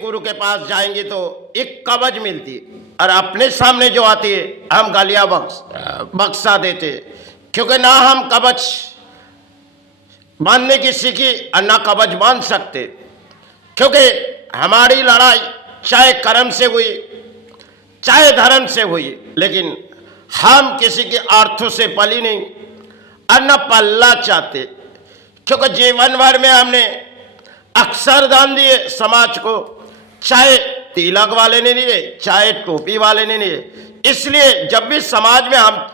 गुरु के पास जाएंगे तो एक कवच मिलती और अपने सामने जो आती है हम गालियां बख्शा देते, क्योंकि ना हम कवच बांधने की सीखी और ना कवच बांध सकते, क्योंकि हमारी लड़ाई चाहे कर्म से हुई चाहे धर्म से हुई, लेकिन हम किसी के अर्थों से पली नहीं और न पलना चाहते, क्योंकि जीवन भर में हमने अक्सर दान दिए समाज को, चाहे तिलक वाले ने लिए चाहे टोपी वाले ने लिए। इसलिए जब भी समाज में हम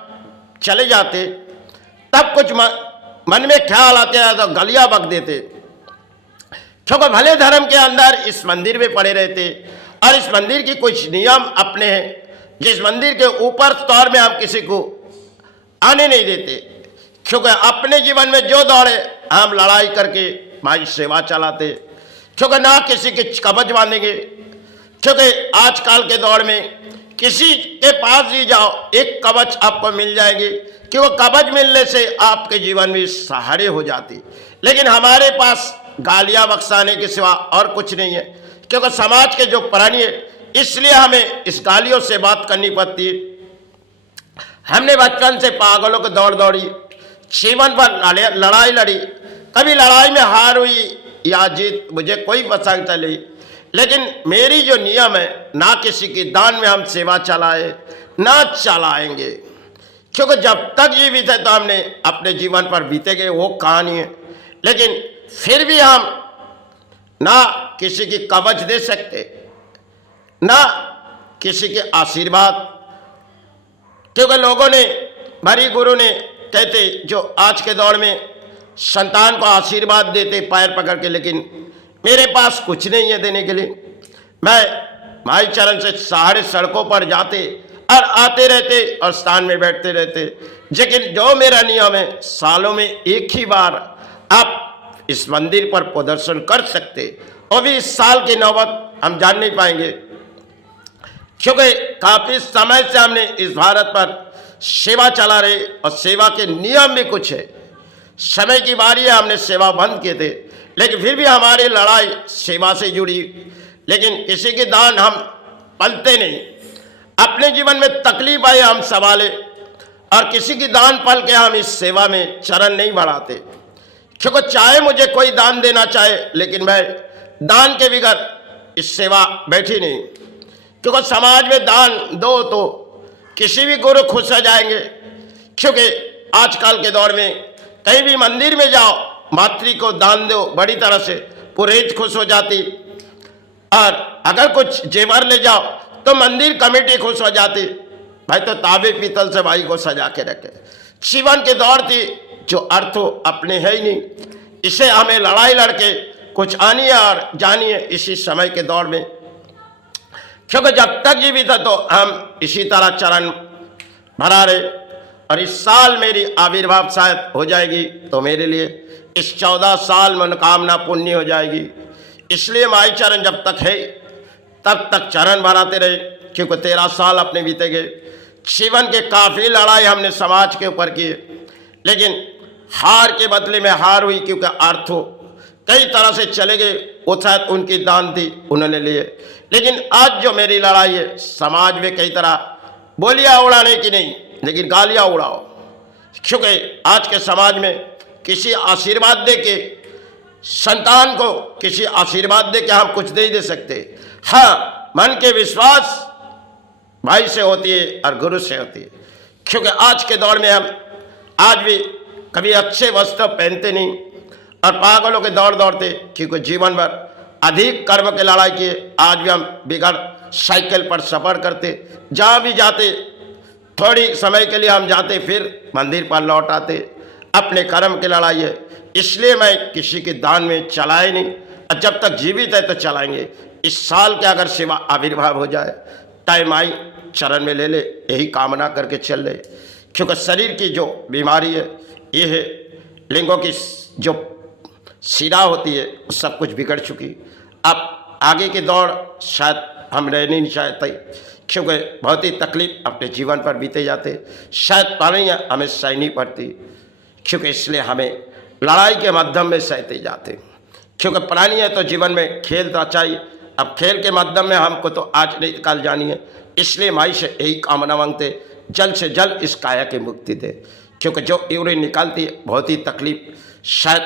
चले जाते तब कुछ मन में ख्याल आते हैं तो गलियां बक देते, क्योंकि भले धर्म के अंदर इस मंदिर में पड़े रहते और इस मंदिर की कुछ नियम अपने हैं, जिस मंदिर के ऊपर तौर में हम किसी को आने नहीं देते, क्योंकि अपने जीवन में जो दौड़े हम लड़ाई करके हमारी सेवा चलाते, क्योंकि ना किसी के कवच बांधेंगे, क्योंकि आजकल के दौर में किसी के पास ही जाओ एक कवच आपको मिल जाएगी, क्योंकि कवच मिलने से आपके जीवन में सहारे हो जाती, लेकिन हमारे पास गालियां बख्शाने के सिवा और कुछ नहीं है, क्योंकि समाज के जो प्राणी है इसलिए हमें इस गालियों से बात करनी पड़ती है। हमने बचपन से पागलों को दौड़ दौड़ी, जीवन भर लड़ाई लड़ी, कभी लड़ाई में हार हुई या जीत मुझे कोई पसंद चली, लेकिन मेरी जो नियम है ना किसी की दान में हम सेवा चलाए ना चलाएंगे, क्योंकि जब तक जीवित है तो हमने अपने जीवन पर बीते गए वो कहानी है, लेकिन फिर भी हम ना किसी की कवच दे सकते ना किसी के आशीर्वाद, क्योंकि लोगों ने हमारी गुरु ने कहते जो आज के दौर में संतान को आशीर्वाद देते पैर पकड़ के, लेकिन मेरे पास कुछ नहीं है देने के लिए। मैं माई चरण से सहारे सड़कों पर जाते और आते रहते और स्थान में बैठते रहते, लेकिन जो मेरा नियम है सालों में एक ही बार आप इस मंदिर पर प्रदर्शन कर सकते, और भी इस साल की नौबत हम जान नहीं पाएंगे, क्योंकि काफी समय से हमने इस भारत पर सेवा चला रहे और सेवा के नियम भी कुछ है। समय की बारी है हमने सेवा बंद किए थे, लेकिन फिर भी हमारी लड़ाई सेवा से जुड़ी, लेकिन किसी के दान हम पलते नहीं, अपने जीवन में तकलीफ आए हम संभाले और किसी की दान पल के हम इस सेवा में चरण नहीं बढ़ाते, क्योंकि चाहे मुझे कोई दान देना चाहे लेकिन मैं दान के बगैर इस सेवा बैठी नहीं, क्योंकि समाज में दान दो तो किसी भी गुरु खुश हो जाएंगे, क्योंकि आजकल के दौर में कहीं भी मंदिर में जाओ मातृ को दान दो बड़ी तरह से पुरोहित खुश हो जाती, और अगर कुछ जेवर ले जाओ तो मंदिर कमेटी खुश हो जाती, भाई तो तांबे पीतल से भाई को सजा के रखे। जीवन के दौर थी जो अर्थ अपने है ही नहीं, इसे हमें लड़ाई लड़के कुछ आनी है और जानी है इसी समय के दौर में, क्योंकि जब तक जीवित है तो हम इसी तरह चरण भरा रहे। और इस साल मेरी आविर्भाव शायद हो जाएगी तो मेरे लिए इस 14 साल मनोकामना पुण्य हो जाएगी, इसलिए माई चरण जब तक है तब तक चरण भराते रहे, क्योंकि 13 साल अपने बीते गए। जीवन के काफ़ी लड़ाई हमने समाज के ऊपर की, लेकिन हार के बदले में हार हुई, क्योंकि आर्थो कई तरह से चले गए, वो शायद उनकी दान थी उन्होंने लिए। लेकिन आज जो मेरी लड़ाई है समाज में कई तरह बोलियां उड़ाने की नहीं, लेकिन गालियां उड़ाओ, क्योंकि आज के समाज में किसी आशीर्वाद दे के संतान को किसी आशीर्वाद दे के हम कुछ नहीं दे सकते। हाँ, मन के विश्वास भाई से होती है और गुरु से होती है, क्योंकि आज के दौर में हम आज भी कभी अच्छे वस्त्र पहनते नहीं और पागलों के दौड़ दौड़ते, क्योंकि जीवन भर अधिक कर्म की लड़ाई किए। आज भी हम बिगड़ साइकिल पर सफ़र करते, जहाँ भी जाते थोड़ी समय के लिए हम जाते फिर मंदिर पर लौट आते, अपने कर्म की लड़ाई है। इसलिए मैं किसी के दान में चलाए नहीं, और जब तक जीवित है तो चलाएंगे। इस साल के अगर सेवा आविर्भाव हो जाए टाइम आई चरण में ले ले, यही कामना करके चल ले, क्योंकि शरीर की जो बीमारी है ये है, लिंगों की जो शिरा होती है सब कुछ बिगड़ चुकी। अब आगे की दौड़ शायद हम रह नहीं चाहते, क्योंकि बहुत ही तकलीफ अपने जीवन पर बीते जाते, शायद पानियाँ हमें सहनी पड़ती, क्योंकि इसलिए हमें लड़ाई के माध्यम में सहते जाते, क्योंकि प्राणी है तो जीवन में खेल रचाई अब खेल के माध्यम में हमको तो आज नहीं कल जानी है, इसलिए माई से यही कामना मांगते, जल्द से जल्द इस काया की मुक्ति दे, क्योंकि जो यूरिन निकालती है बहुत ही तकलीफ शायद,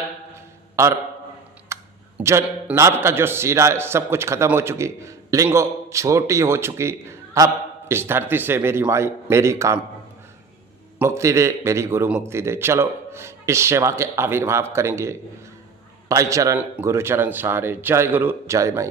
और जो नाभ का जो सीरा है सब कुछ खत्म हो चुकी, लिंगो छोटी हो चुकी। अब इस धरती से मेरी माई मेरी काम मुक्ति दे, मेरी गुरु मुक्ति दे। चलो इस सेवा के आविर्भाव करेंगे। भाई चरण गुरुचरण सहारे। जय गुरु जय माई।